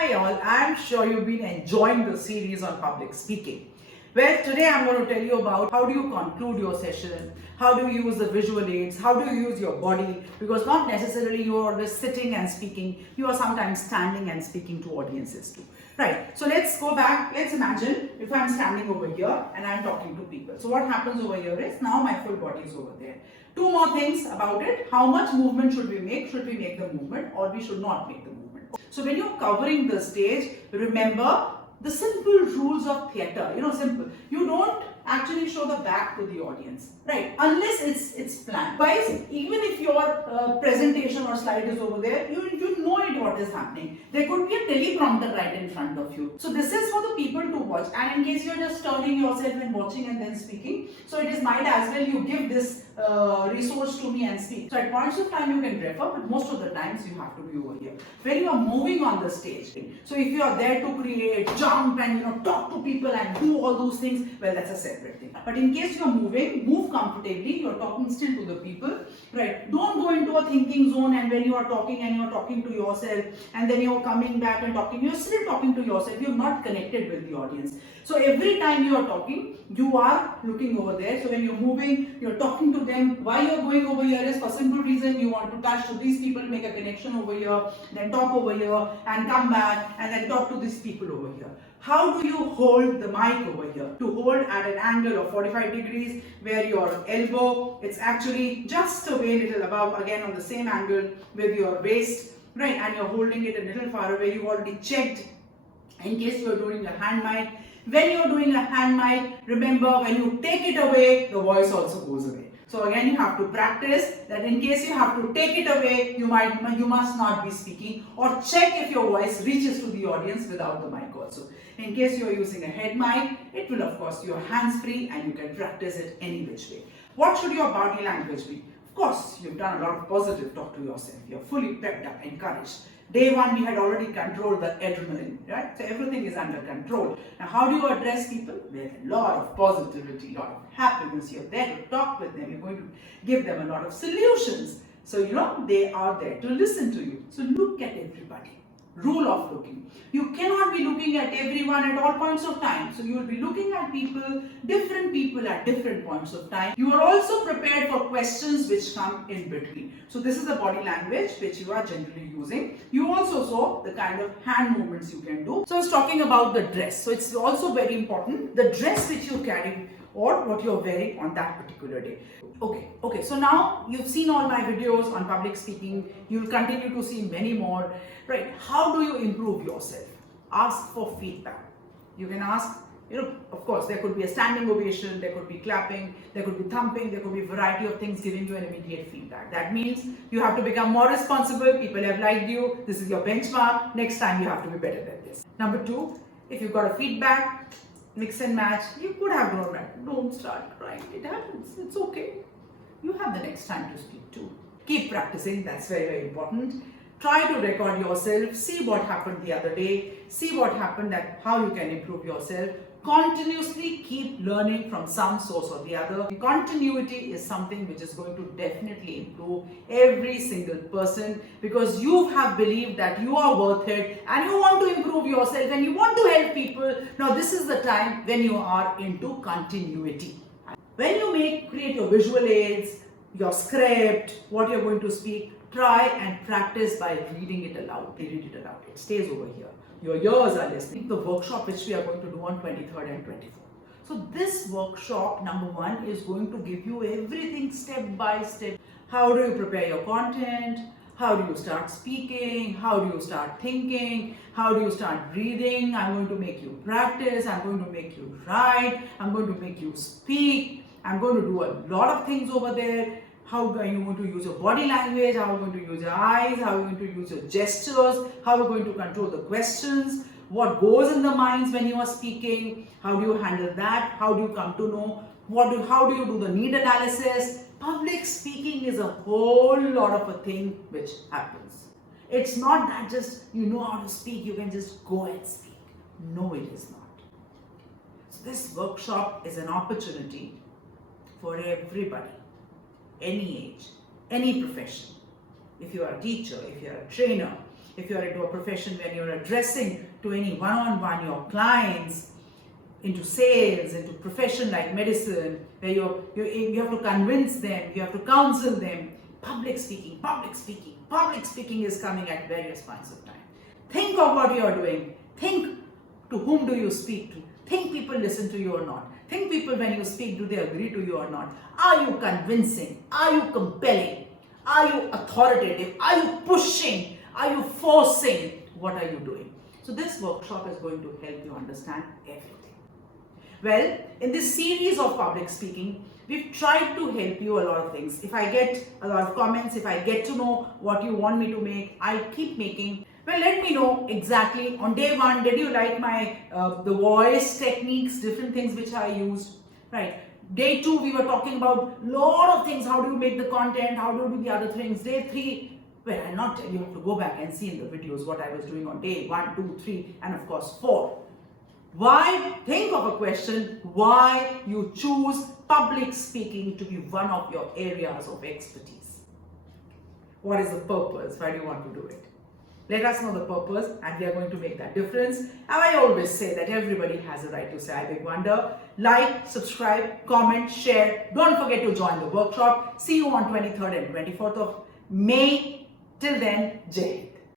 Hi all, I'm sure you've been enjoying the series on public speaking. Well, today I'm going to tell you about how do you conclude your session, how do you use the visual aids, how do you use your body, because not necessarily you are always sitting and speaking, you are sometimes standing and speaking to audiences too. Right, so let's go back, let's imagine if I'm standing over here and I'm talking to people. So what happens over here is now my full body is over there. Two more things about it, how much movement should we make the movement or we should not make the movement. So when you're covering the stage, remember the simple rules of theatre, simple. You don't actually show the back to the audience, right? Unless it's planned. Otherwise, even if your presentation or slide is over there, you know what is happening. There could be a teleprompter right in front of you. So this is for the people to watch. And in case you're just turning yourself and watching and then speaking, so it is might as well you give this resource to me and speak. So at points of time you can refer, but most of the times you have to be over here. When you are moving on the stage, so if you are there to create, jump and talk to people and do all those things, well, that's a separate thing. But in case you are moving, move comfortably, you are talking still to the people, right? Don't go into a thinking zone, and when you are talking and you are talking to yourself and then you are coming back and talking, you're still talking to yourself, you're not connected with the audience. So every time you are talking, you are looking over there. So when you're moving, you're talking to them. Why you're going over here is for simple reason, you want to touch to these people, make a connection over here, then talk over here and come back and then talk to these people over here. How do you hold the mic over here? To hold at an angle of 45 degrees where your elbow, it's actually just a way little above, again on the same angle with your waist, right? And you're holding it a little far away. You've already checked in case you're doing a hand mic. When you're doing a hand mic, remember when you take it away, the voice also goes away. So again, you have to practice that in case you have to take it away, you must not be speaking, or check if your voice reaches to the audience without the mic also. In case you are using a head mic, it will of course your hands free and you can practice it any which way. What should your body language be? Of course, you've done a lot of positive talk to yourself. You're fully pepped up, encouraged. Day one, we had already controlled the adrenaline, right? So everything is under control. Now, how do you address people? With a lot of positivity, a lot of happiness. You're there to talk with them. You're going to give them a lot of solutions. So, they are there to listen to you. So look at everybody. Rule of looking. You cannot be looking at everyone at all points of time. So you will be looking at different people at different points of time. You are also prepared for questions which come in between. So this is the body language which you are generally using. You also saw the kind of hand movements you can do. So I was talking about the dress. So it's also very important, the dress which you carry or what you're wearing on that particular day. Okay, so now you've seen all my videos on public speaking. You'll continue to see many more, right? How do you improve yourself? Ask for feedback. You can ask, of course, there could be a standing ovation, there could be clapping, there could be thumping, there could be a variety of things giving you an immediate feedback. That means you have to become more responsible. People have liked you. This is your benchmark. Next time you have to be better than this. Number two, if you've got a feedback, mix and match, you could have grown back. Don't start crying. It happens. It's okay. You have the next time to speak too. Keep practicing. That's very, very important. Try to record yourself. See what happened the other day. See what happened, how you can improve yourself. Continuously keep learning from some source or the other. Continuity is something which is going to definitely improve every single person, because you have believed that you are worth it and you want to improve yourself and you want to help people. Now this is the time when you are into continuity. When you create your visual aids, your script, what you're going to speak, try and practice by reading it aloud. Read it aloud. It stays over here. Your ears are listening. The workshop which we are going to do on 23rd and 24th. So this workshop, number one, is going to give you everything step by step. How do you prepare your content? How do you start speaking? How do you start thinking? How do you start breathing? I'm going to make you practice. I'm going to make you write. I'm going to make you speak. I'm going to do a lot of things over there. How are you going to use your body language? How are you going to use your eyes? How are you going to use your gestures? How are you going to control the questions? What goes in the minds when you are speaking? How do you handle that? How do you come to know? How do you do the need analysis? Public speaking is a whole lot of a thing which happens. It's not that just you know how to speak, you can just go and speak. No, it is not. So this workshop is an opportunity for everybody, any age, any profession. If you are a teacher, if you are a trainer, if you're into a profession when you're addressing to any one-on-one your clients, into sales, into profession like medicine, where you have to convince them, you have to counsel them. Public speaking is coming at various points of time. Think of what you are doing. Think, to whom do you speak to? Think people listen to you or not? Think people, when you speak, do they agree to you or not? Are you convincing? Are you compelling? Are you authoritative? Are you pushing? Are you forcing? What are you doing? So this workshop is going to help you understand everything. Well, in this series of public speaking, we've tried to help you a lot of things. If I get a lot of comments, if I get to know what you want me to make, I'll keep making. Well, let me know exactly on day one, did you like my the voice techniques, different things which I used, right? Day 2, we were talking about lot of things. How do you make the content? How do you do the other things? Day 3, well, I'll not tell you, have to go back and see in the videos what I was doing on day 1, 2, 3, and of course 4. Why? Think of a question, why you choose public speaking to be one of your areas of expertise. What is the purpose? Why do you want to do it? Let us know the purpose and we are going to make that difference. And I always say that everybody has a right to say I beg wonder. Like, subscribe, comment, share. Don't forget to join the workshop. See you on 23rd and 24th of May. Till then, Jai Hind.